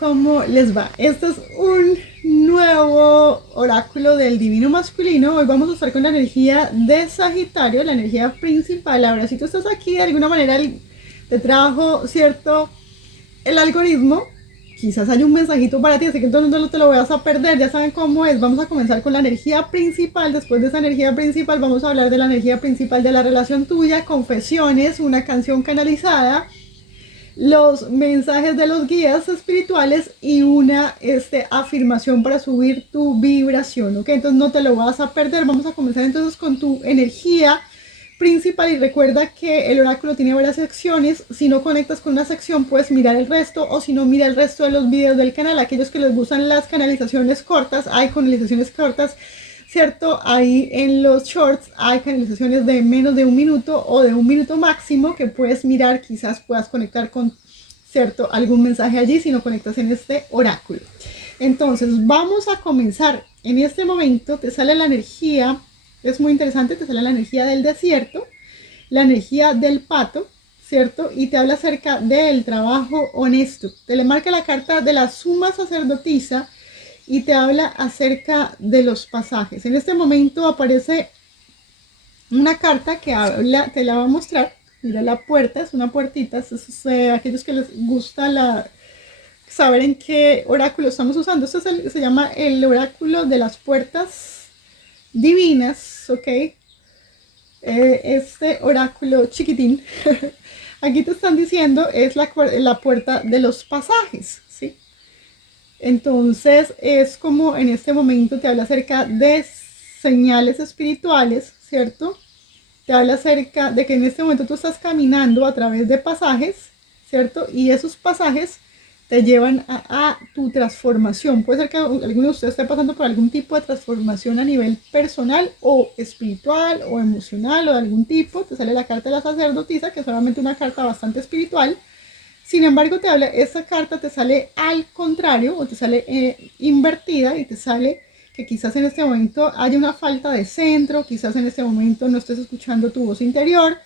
¿Cómo les va? Este es un nuevo oráculo del divino masculino. Hoy vamos a estar con la energía de Sagitario, la energía principal. Ahora, si tú estás aquí, de alguna manera te trajo, ¿cierto?, el algoritmo. Quizás hay un mensajito para ti, así que entonces no te lo vas a perder. Ya saben cómo es. Vamos a comenzar con la energía principal. Después de esa energía principal vamos a hablar de la energía principal de la relación tuya, confesiones, una canción canalizada, los mensajes de los guías espirituales y una afirmación para subir tu vibración, ¿ok? Entonces no te lo vas a perder. Vamos a comenzar entonces con tu energía principal y recuerda que el oráculo tiene varias secciones. Si no conectas con una sección puedes mirar el resto, o si no, mira el resto de los videos del canal. Aquellos que les gustan las canalizaciones cortas, hay canalizaciones cortas, ¿cierto? Ahí en los shorts hay canalizaciones de menos de un minuto o de un minuto máximo que puedes mirar. Quizás puedas conectar con, ¿cierto?, algún mensaje allí si no conectas en este oráculo. Entonces vamos a comenzar. En este momento te sale la energía, es muy interesante, te sale la energía del desierto, la energía del pato, ¿cierto? Y te habla acerca del trabajo honesto. Te le marca la carta de la suma sacerdotisa y te habla acerca de los pasajes. En este momento aparece una carta que habla, te la voy a mostrar. Mira la puerta, es una puertita. Aquellos que les gusta saber en qué oráculo estamos usando. Esto se llama el oráculo de las puertas divinas, ¿ok? Este oráculo chiquitín. Aquí te están diciendo es la puerta de los pasajes, ¿sí? Entonces es como en este momento te habla acerca de señales espirituales, ¿cierto? Te habla acerca de que en este momento tú estás caminando a través de pasajes, ¿cierto? Y esos pasajes te llevan a tu transformación. Puede ser que alguno de ustedes esté pasando por algún tipo de transformación a nivel personal o espiritual o emocional o de algún tipo. Te sale la carta de la sacerdotisa, que es solamente una carta bastante espiritual. Sin embargo, esta carta te sale al contrario, o te sale invertida, y te sale que quizás en este momento haya una falta de centro, quizás en este momento no estés escuchando tu voz interior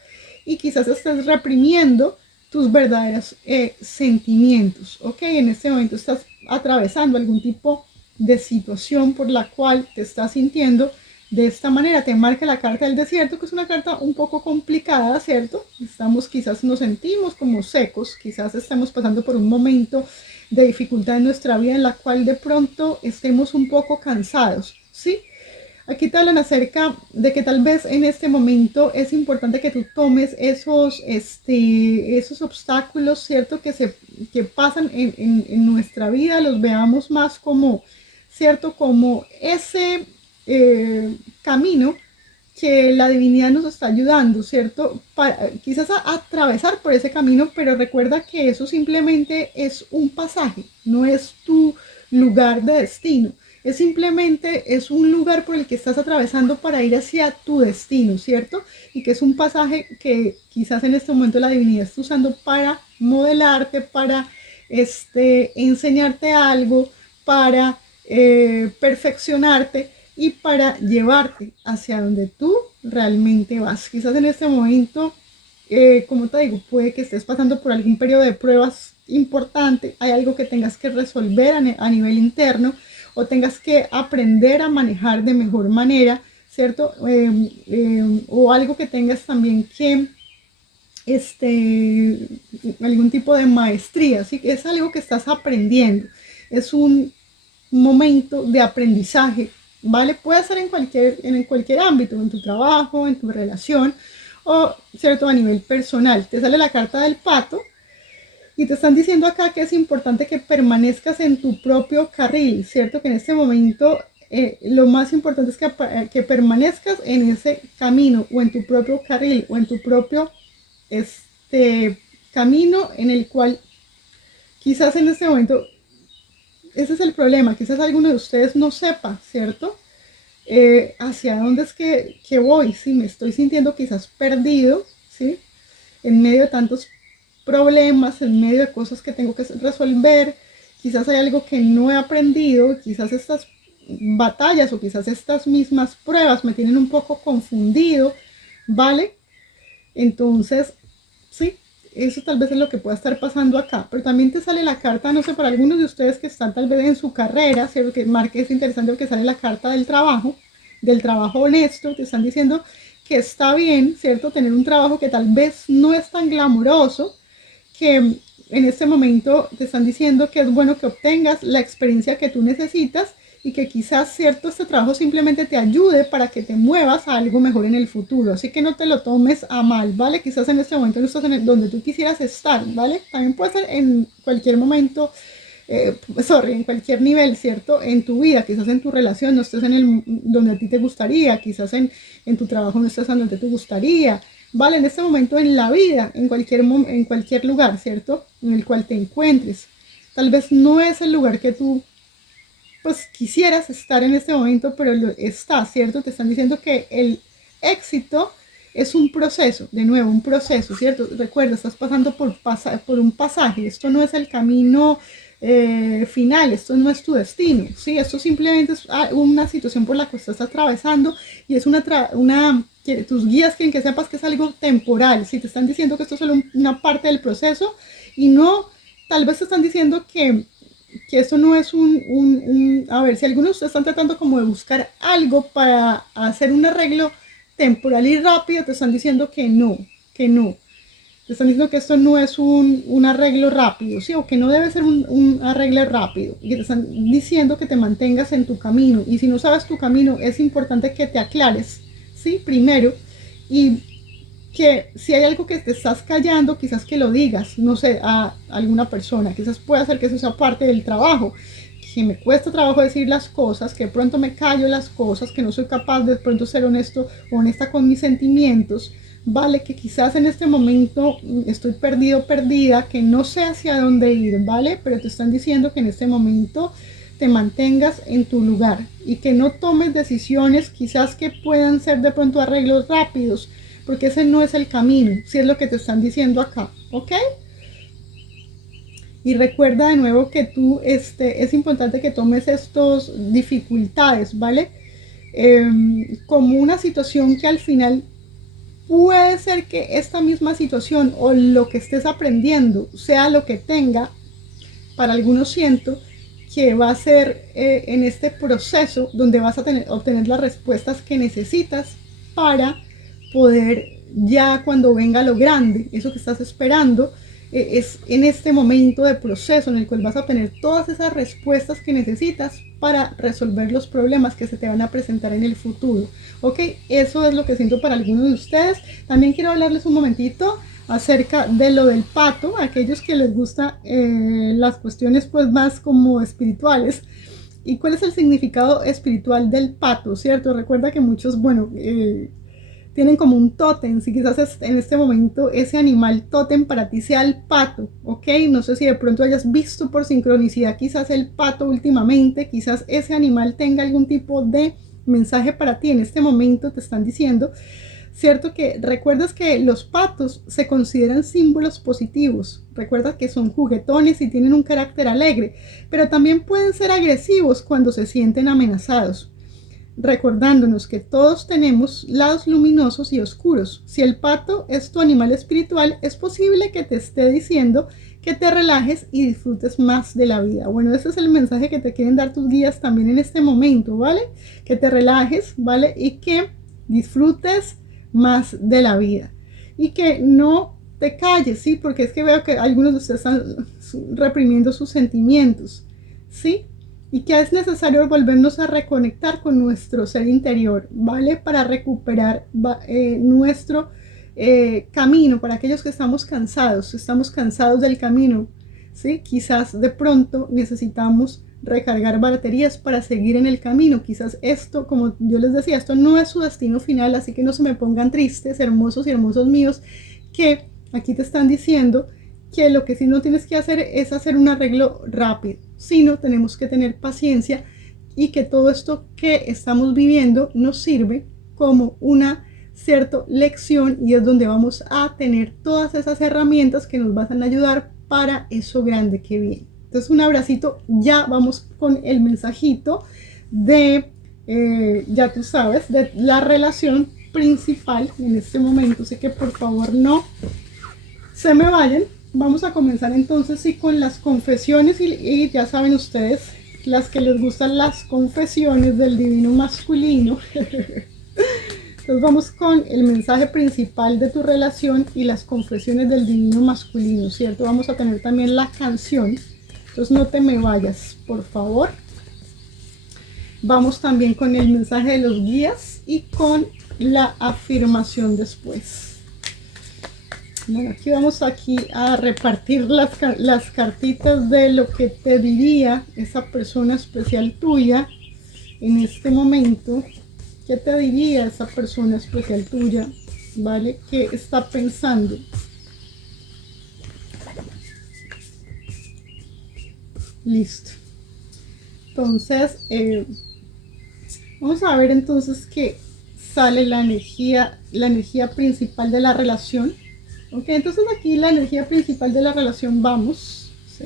y quizás estés reprimiendo tus verdaderos sentimientos, ¿ok? En este momento estás atravesando algún tipo de situación por la cual te estás sintiendo de esta manera. Te marca la carta del desierto, que es una carta un poco complicada, ¿cierto? Quizás nos sentimos como secos, quizás estamos pasando por un momento de dificultad en nuestra vida en la cual de pronto estemos un poco cansados, ¿sí? Aquí te hablan acerca de que tal vez en este momento es importante que tú tomes esos obstáculos, ¿cierto?, que pasan en nuestra vida, los veamos más como, ¿cierto?, como ese camino que la divinidad nos está ayudando, ¿cierto?, quizás a atravesar por ese camino, pero recuerda que eso simplemente es un pasaje, no es tu lugar de destino. Es un lugar por el que estás atravesando para ir hacia tu destino, ¿cierto? Y que es un pasaje que quizás en este momento la divinidad está usando para modelarte, para enseñarte algo, para perfeccionarte y para llevarte hacia donde tú realmente vas. Quizás en este momento, como te digo, puede que estés pasando por algún periodo de pruebas importante, hay algo que tengas que resolver a nivel interno, o tengas que aprender a manejar de mejor manera, ¿cierto? O algo que tengas también que, algún tipo de maestría, ¿sí? Es algo que estás aprendiendo, es un momento de aprendizaje, ¿vale? Puede ser en cualquier ámbito, en tu trabajo, en tu relación, o, ¿cierto?, a nivel personal. Te sale la carta del pato, y te están diciendo acá que es importante que permanezcas en tu propio carril, ¿cierto? Que en este momento lo más importante es que permanezcas en ese camino, o en tu propio carril, o en tu propio camino en el cual quizás en este momento, ese es el problema, quizás alguno de ustedes no sepa, ¿cierto? Hacia dónde es que voy, ¿sí? Me estoy sintiendo quizás perdido, ¿sí? En medio de tantos problemas, en medio de cosas que tengo que resolver, quizás hay algo que no he aprendido, quizás estas batallas o quizás estas mismas pruebas me tienen un poco confundido, ¿vale? Entonces, sí, eso tal vez es lo que pueda estar pasando acá, pero también te sale la carta, no sé, para algunos de ustedes que están tal vez en su carrera, ¿cierto? Que marque, es interesante porque sale la carta del trabajo honesto, te están diciendo que está bien, ¿cierto? Tener un trabajo que tal vez no es tan glamuroso, que en este momento te están diciendo que es bueno que obtengas la experiencia que tú necesitas y que quizás, cierto, este trabajo simplemente te ayude para que te muevas a algo mejor en el futuro. Así que no te lo tomes a mal, ¿vale? Quizás en este momento no estás donde tú quisieras estar, ¿vale? También puede ser en cualquier momento, en cualquier nivel, ¿cierto? En tu vida, quizás en tu relación no estés donde a ti te gustaría, quizás en tu trabajo no estés donde te gustaría, ¿vale? En este momento en la vida, en cualquier lugar, ¿cierto? En el cual te encuentres. Tal vez no es el lugar que tú pues quisieras estar en este momento, pero lo está, ¿cierto? Te están diciendo que el éxito es un proceso, de nuevo, un proceso, ¿cierto? Recuerda, estás pasando por un pasaje, esto no es el camino final, esto no es tu destino, ¿sí? Esto simplemente es una situación por la que estás atravesando y es que tus guías quieren que sepas que es algo temporal, si te están diciendo que esto es solo una parte del proceso y no, tal vez te están diciendo que esto no es a ver, si algunos están tratando como de buscar algo para hacer un arreglo temporal y rápido, te están diciendo que no, te están diciendo que esto no es un arreglo rápido, ¿sí? O que no debe ser un arreglo rápido, y te están diciendo que te mantengas en tu camino, y si no sabes tu camino, es importante que te aclares, ¿sí? Primero, y que si hay algo que te estás callando, quizás que lo digas, no sé, a alguna persona, quizás pueda ser que eso sea parte del trabajo, que me cuesta trabajo decir las cosas, que de pronto me callo las cosas, que no soy capaz de pronto ser honesto o honesta con mis sentimientos, vale, que quizás en este momento estoy perdido, perdida, que no sé hacia dónde ir, vale, pero te están diciendo que en este momento te mantengas en tu lugar y que no tomes decisiones quizás que puedan ser de pronto arreglos rápidos, porque ese no es el camino, si es lo que te están diciendo acá, ¿ok? Y recuerda de nuevo que es importante que tomes estas dificultades, ¿vale? Como una situación que al final puede ser que esta misma situación o lo que estés aprendiendo sea lo que tenga, para algunos siento, que va a ser en este proceso donde vas a obtener las respuestas que necesitas para poder ya cuando venga lo grande, eso que estás esperando, es en este momento de proceso en el cual vas a obtener todas esas respuestas que necesitas para resolver los problemas que se te van a presentar en el futuro. Ok, eso es lo que siento para algunos de ustedes. También quiero hablarles un momentito acerca de lo del pato, aquellos que les gusta las cuestiones pues más como espirituales. ¿Y cuál es el significado espiritual del pato? ¿Cierto? Recuerda que muchos, bueno, tienen como un tótem, si quizás en este momento ese animal tótem para ti sea el pato, ¿ok? No sé si de pronto hayas visto por sincronicidad quizás el pato últimamente, quizás ese animal tenga algún tipo de mensaje para ti en este momento, te están diciendo, ¿cierto? Que recuerdas que los patos se consideran símbolos positivos, recuerda que son juguetones y tienen un carácter alegre, pero también pueden ser agresivos cuando se sienten amenazados, recordándonos que todos tenemos lados luminosos y oscuros. Si el pato es tu animal espiritual, es posible que te esté diciendo que te relajes y disfrutes más de la vida. Bueno, ese es el mensaje que te quieren dar tus guías también en este momento, ¿vale? Que te relajes, ¿vale? Y que disfrutes más de la vida. Y que no te calles, ¿sí? Porque es que veo que algunos de ustedes están reprimiendo sus sentimientos, ¿sí? Y que es necesario volvernos a reconectar con nuestro ser interior, ¿vale? Para recuperar nuestro camino, para aquellos que estamos cansados del camino, ¿sí? Quizás de pronto necesitamos recargar baterías para seguir en el camino. Quizás esto, como yo les decía, esto no es su destino final, así que no se me pongan tristes, hermosos y hermosos míos, que aquí te están diciendo que lo que sí no tienes que hacer es hacer un arreglo rápido, sino tenemos que tener paciencia y que todo esto que estamos viviendo nos sirve como una cierta lección y es donde vamos a tener todas esas herramientas que nos van a ayudar para eso grande que viene. Entonces un abracito, ya vamos con el mensajito de, ya tú sabes, de la relación principal en este momento, así que por favor no se me vayan. Vamos a comenzar entonces sí con las confesiones y ya saben ustedes, las que les gustan las confesiones del divino masculino. Entonces vamos con el mensaje principal de tu relación y las confesiones del divino masculino, ¿cierto? Vamos a tener también la canción. Entonces no te me vayas, por favor. Vamos también con el mensaje de los guías y con la afirmación después. Bueno, aquí vamos a repartir las cartitas de lo que te diría esa persona especial tuya en este momento. ¿Qué te diría esa persona especial tuya? ¿Vale? ¿Qué está pensando? Listo. Entonces, vamos a ver entonces que sale la energía principal de la relación. Ok, entonces aquí la energía principal de la relación, vamos. ¿Sí?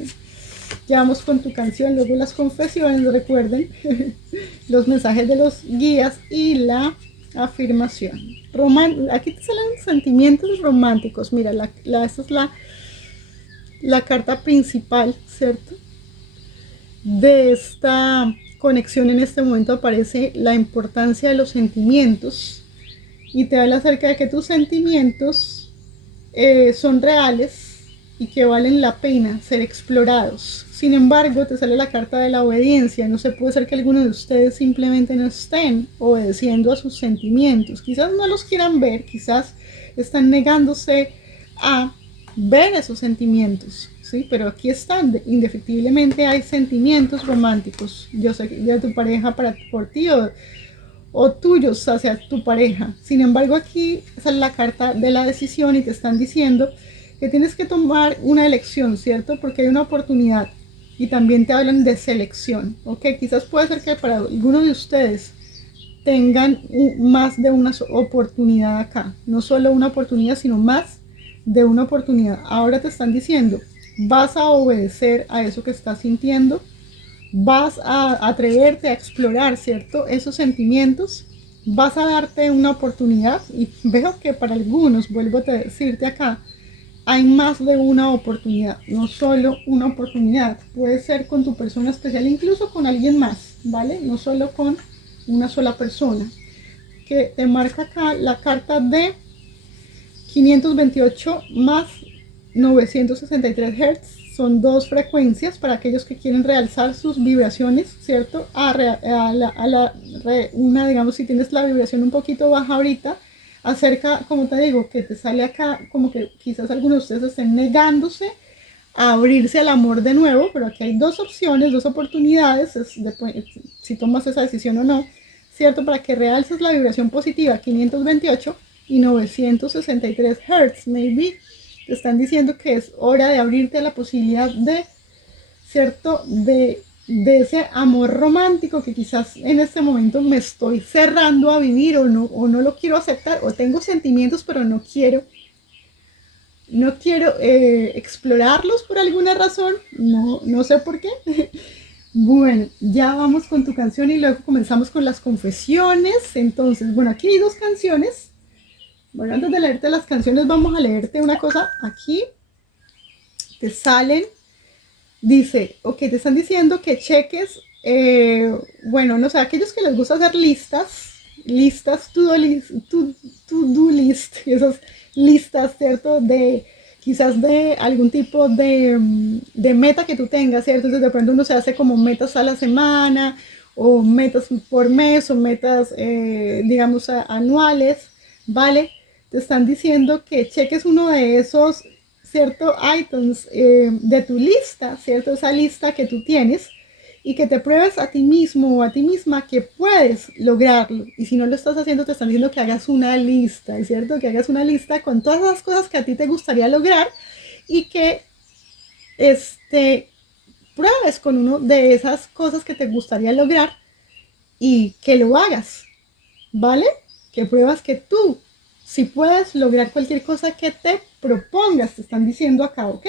Ya vamos con tu canción, luego las confesiones, recuerden, los mensajes de los guías y la afirmación. Aquí te salen sentimientos románticos. Mira, esta es la carta principal, ¿cierto? De esta conexión en este momento aparece la importancia de los sentimientos y te habla acerca de que tus sentimientos son reales y que valen la pena ser explorados. Sin embargo, te sale la carta de la obediencia. No se puede ser que algunos de ustedes simplemente no estén obedeciendo a sus sentimientos. Quizás no los quieran ver, quizás están negándose a ver esos sentimientos, ¿sí? Pero aquí están, indefectiblemente hay sentimientos románticos, yo sé, de tu pareja por ti o tuyos hacia tu pareja. Sin embargo, aquí sale la carta de la decisión y te están diciendo que tienes que tomar una elección, ¿cierto? Porque hay una oportunidad y también te hablan de selección, ¿ok? Quizás puede ser que para algunos de ustedes tengan más de una oportunidad acá, no solo una oportunidad, sino más de una oportunidad. Ahora te están diciendo, vas a obedecer a eso que estás sintiendo, vas a atreverte a explorar, ¿cierto? Esos sentimientos, vas a darte una oportunidad y veo que para algunos, vuelvo a decirte acá, hay más de una oportunidad, no solo una oportunidad, puede ser con tu persona especial, incluso con alguien más, ¿vale? No solo con una sola persona, que te marca acá la carta de 528 más 963 Hz, son dos frecuencias para aquellos que quieren realzar sus vibraciones, ¿cierto? Una, digamos, si tienes la vibración un poquito baja ahorita, acerca, como te digo, que te sale acá como que quizás algunos de ustedes estén negándose a abrirse al amor de nuevo, pero aquí hay dos opciones, dos oportunidades, si tomas esa decisión o no, ¿cierto? Para que realces la vibración positiva, 528 y 963 Hz, maybe te están diciendo que es hora de abrirte a la posibilidad de, ¿cierto? De ese amor romántico que quizás en este momento me estoy cerrando a vivir o no lo quiero aceptar, o tengo sentimientos pero no quiero explorarlos por alguna razón, no sé por qué. Bueno, ya vamos con tu canción y luego comenzamos con las confesiones. Entonces, bueno, aquí hay dos canciones. Bueno, antes de leerte las canciones vamos a leerte una cosa. Aquí te salen, dice, ok, te están diciendo que cheques, bueno, no sé, aquellos que les gusta hacer listas, to-do list, esas listas, ¿cierto? De quizás de algún tipo de meta que tú tengas, ¿cierto? Entonces de pronto uno se hace como metas a la semana o metas por mes o metas, digamos, anuales, ¿vale? Te están diciendo que cheques uno de esos, ¿cierto? Items de tu lista, ¿cierto? Esa lista que tú tienes y que te pruebes a ti mismo o a ti misma que puedes lograrlo. Y si no lo estás haciendo, te están diciendo que hagas una lista, ¿cierto? Que hagas una lista con todas las cosas que a ti te gustaría lograr y que pruebes con uno de esas cosas que te gustaría lograr y que lo hagas, ¿vale? Que pruebas que tú si puedes lograr cualquier cosa que te propongas, te están diciendo acá, ¿ok?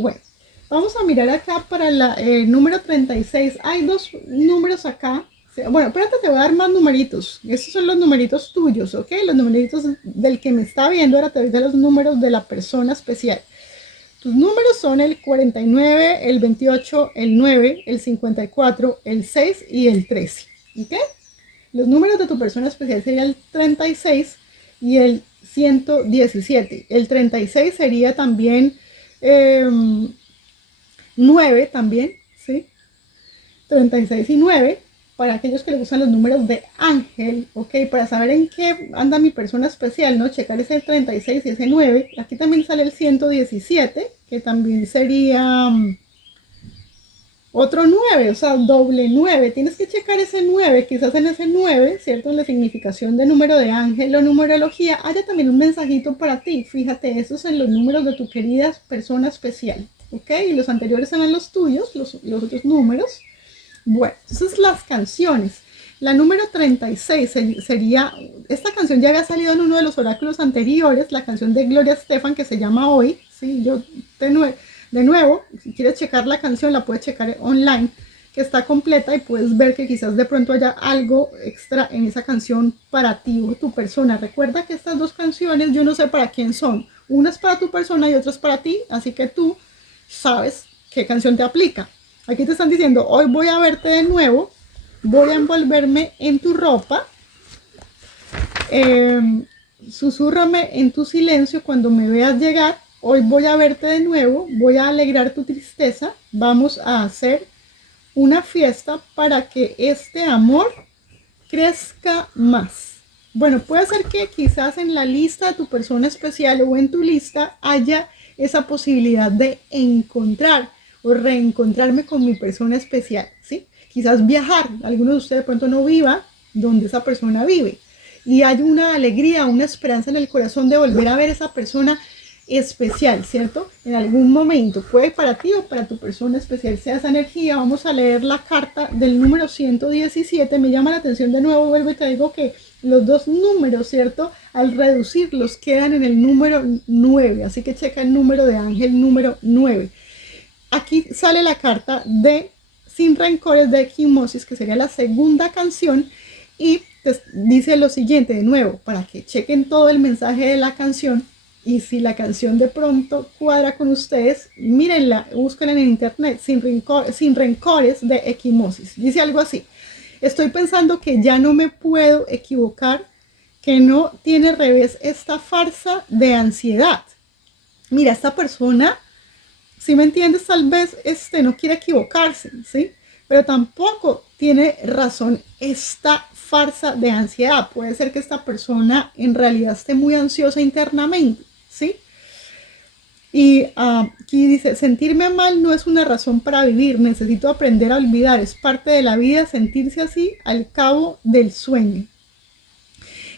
Bueno, vamos a mirar acá para la número 36. Hay dos números acá, Bueno, espérate, te voy a dar más numeritos. Estos son los numeritos tuyos, ¿ok? Los numeritos del que me está viendo. Ahora te doy de los números de la persona especial. Tus números son el 49, el 28, el 9, el 54, el 6 y el 13. ¿Ok? Los números de tu persona especial serían el 36 y el 117. El 36 sería también 9 también, ¿sí? 36 y 9. Para aquellos que les gustan los números de ángel, ok, para saber en qué anda mi persona especial, ¿no? Checar ese 36 y ese 9. Aquí también sale el 117, que también sería otro 9, o sea, doble 9. Tienes que checar ese 9, quizás en ese 9, ¿cierto? En la significación de número de ángel o numerología, haya también un mensajito para ti. Fíjate, esos en los números de tu querida persona especial, ok, y los anteriores eran los tuyos, los otros números. Bueno, entonces las canciones. La número 36 sería, esta canción ya había salido en uno de los oráculos anteriores, la canción de Gloria Estefan que se llama Hoy, ¿sí? Yo de nuevo, si quieres checar la canción, la puedes checar online, que está completa y puedes ver que quizás de pronto haya algo extra en esa canción para ti o tu persona. Recuerda que estas dos canciones yo no sé para quién son. Una es para tu persona y otra es para ti, así que tú sabes qué canción te aplica. Aquí te están diciendo, hoy voy a verte de nuevo, voy a envolverme en tu ropa, susúrrame en tu silencio cuando me veas llegar, hoy voy a verte de nuevo, voy a alegrar tu tristeza, vamos a hacer una fiesta para que este amor crezca más. Bueno, puede ser que quizás en la lista de tu persona especial o en tu lista haya esa posibilidad de encontrar o reencontrarme con mi persona especial, ¿sí? Quizás viajar, algunos de ustedes de pronto no viva donde esa persona vive y hay una alegría, una esperanza en el corazón de volver a ver a esa persona especial, ¿cierto? En algún momento, puede para ti o para tu persona especial sea esa energía. Vamos a leer la carta del número 117, me llama la atención de nuevo, vuelvo y te digo que los dos números, ¿cierto? Al reducirlos quedan en el número 9, así que checa el número de ángel número 9. Aquí sale la carta de Sin Rencores de Equimosis, que sería la segunda canción, y dice lo siguiente de nuevo, para que chequen todo el mensaje de la canción, y si la canción de pronto cuadra con ustedes, mírenla, búsquenla en internet, Sin Rencores de Equimosis. Dice algo así, estoy pensando que ya no me puedo equivocar, que no tiene revés esta farsa de ansiedad. Mira, esta persona, si me entiendes, tal vez no quiere equivocarse, ¿sí? Pero tampoco tiene razón esta farsa de ansiedad. Puede ser que esta persona en realidad esté muy ansiosa internamente, ¿sí? Y aquí dice, sentirme mal no es una razón para vivir, necesito aprender a olvidar, es parte de la vida sentirse así al cabo del sueño.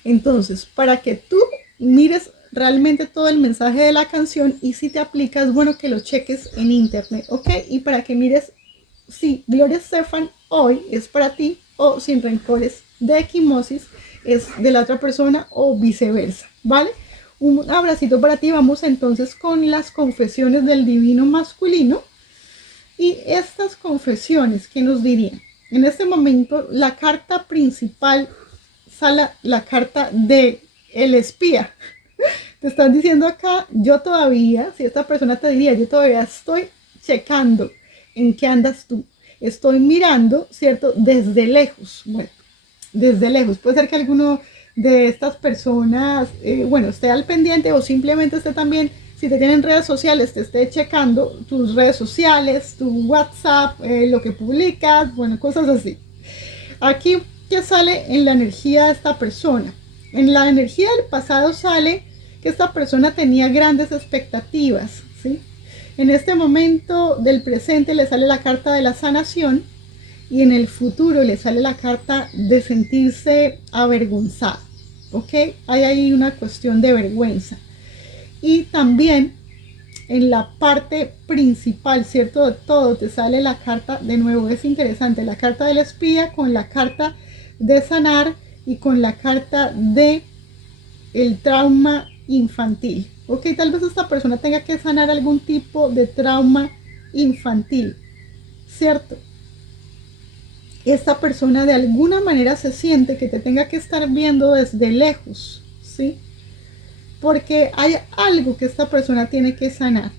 Entonces, para que tú mires realmente todo el mensaje de la canción y si te aplica es bueno que lo cheques en internet, ¿ok? Y para que mires si Gloria Estefan Hoy es para ti o Sin Rencores de Equimosis es de la otra persona o viceversa, ¿vale? Un abracito para ti. Vamos entonces con las confesiones del divino masculino. Y estas confesiones, ¿qué nos dirían? En este momento la carta principal sale la carta de el espía. Te están diciendo acá, yo todavía, si esta persona te diría, yo todavía estoy checando en qué andas tú. Estoy mirando, ¿cierto? Desde lejos. Bueno, desde lejos. Puede ser que alguno de estas personas, bueno, esté al pendiente o simplemente esté también, si te tienen redes sociales, te esté checando tus redes sociales, tu WhatsApp, lo que publicas, bueno, cosas así. Aquí, ¿qué sale en la energía de esta persona? En la energía del pasado sale que esta persona tenía grandes expectativas, ¿sí? En este momento del presente le sale la carta de la sanación y en el futuro le sale la carta de sentirse avergonzado, ¿ok? Hay ahí una cuestión de vergüenza. Y también en la parte principal, ¿cierto? De todo te sale la carta, de nuevo es interesante, la carta del espía con la carta de sanar y con la carta de el trauma infantil. Ok, tal vez esta persona tenga que sanar algún tipo de trauma infantil, ¿cierto? esta persona de alguna manera se siente que te tenga que estar viendo desde lejos, ¿sí? Porque hay algo que esta persona tiene que sanar.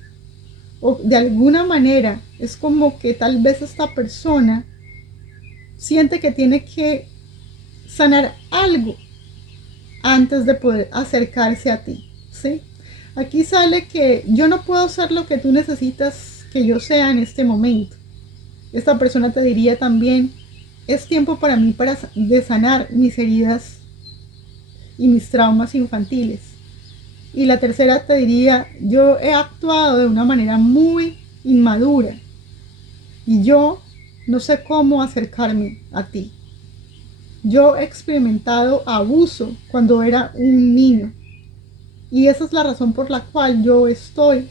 O de alguna manera es como que tal vez esta persona siente que tiene que sanar algo antes de poder acercarse a ti, ¿sí? Aquí sale que yo no puedo ser lo que tú necesitas que yo sea en este momento. Esta persona te diría también, es tiempo para mí de sanar mis heridas y mis traumas infantiles. Y la tercera te diría, yo he actuado de una manera muy inmadura y yo no sé cómo acercarme a ti. Yo he experimentado abuso cuando era un niño y esa es la razón por la cual yo estoy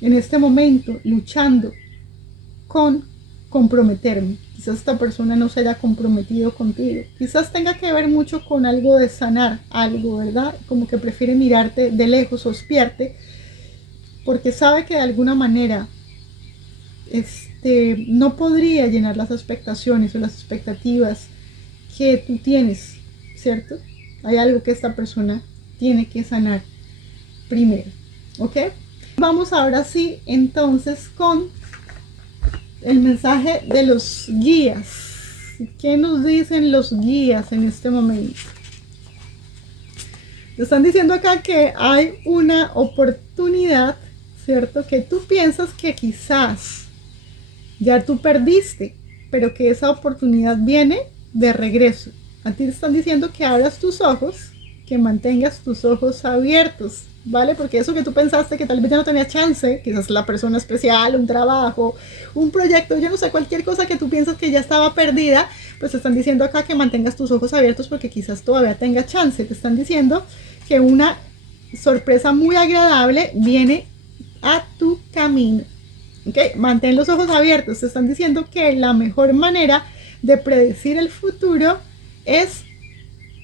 en este momento luchando con comprometerme. Quizás esta persona no se haya comprometido contigo. Quizás tenga que ver mucho con algo de sanar algo, ¿verdad? Como que prefiere mirarte de lejos o espiarte porque sabe que de alguna manera no podría llenar las expectaciones o las expectativas que tú tienes, ¿cierto? Hay algo que esta persona tiene que sanar primero, ¿ok? Vamos ahora sí entonces con el mensaje de los guías. ¿Qué nos dicen los guías en este momento? Te están diciendo acá que hay una oportunidad, ¿cierto? Que tú piensas que quizás ya tú perdiste, pero que esa oportunidad viene de regreso. A ti te están diciendo que abras tus ojos, que mantengas tus ojos abiertos, ¿vale? Porque eso que tú pensaste que tal vez ya no tenía chance, quizás la persona especial, un trabajo, un proyecto, yo no sé, cualquier cosa que tú piensas que ya estaba perdida, pues te están diciendo acá que mantengas tus ojos abiertos porque quizás todavía tenga chance. Te están diciendo que una sorpresa muy agradable viene a tu camino. ¿Okay? Mantén los ojos abiertos. Te están diciendo que la mejor manera de predecir el futuro es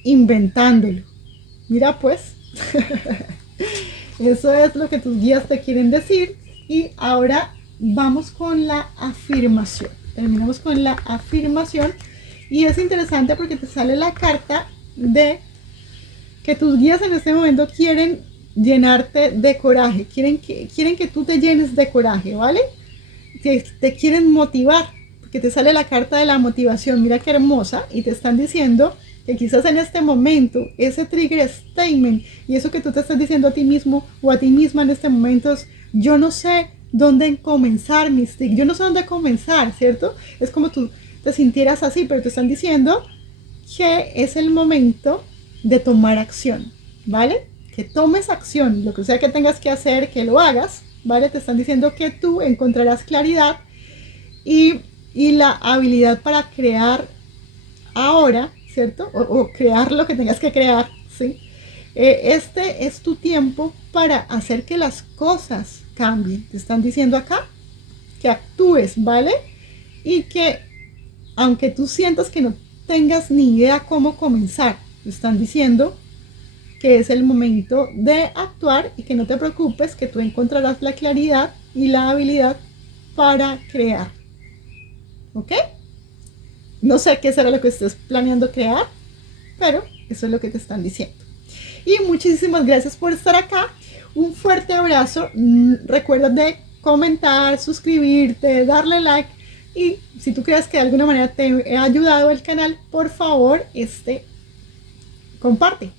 inventándolo. Mira pues, eso es lo que tus guías te quieren decir. Y ahora vamos con la afirmación. Terminamos con la afirmación y es interesante porque te sale la carta de que tus guías en este momento quieren llenarte de coraje, quieren que tú te llenes de coraje, ¿vale? Te quieren motivar, porque te sale la carta de la motivación, mira qué hermosa, y te están diciendo que quizás en este momento, ese trigger statement, y eso que tú te estás diciendo a ti mismo o a ti misma en este momento es, yo no sé dónde comenzar, Mystic, yo no sé dónde comenzar, ¿cierto? Es como tú te sintieras así, pero te están diciendo que es el momento de tomar acción, ¿vale? Que tomes acción, lo que sea que tengas que hacer, que lo hagas, ¿vale? Te están diciendo que tú encontrarás claridad y la habilidad para crear ahora, ¿cierto? O crear lo que tengas que crear, ¿sí? Este es tu tiempo para hacer que las cosas cambien. Te están diciendo acá que actúes, ¿vale? Y que aunque tú sientas que no tengas ni idea cómo comenzar, te están diciendo que es el momento de actuar y que no te preocupes, que tú encontrarás la claridad y la habilidad para crear. ¿Ok? No sé qué será lo que estés planeando crear, pero eso es lo que te están diciendo. Y muchísimas gracias por estar acá. Un fuerte abrazo. Recuerda de comentar, suscribirte, darle like. Y si tú crees que de alguna manera te ha ayudado el canal, por favor, comparte.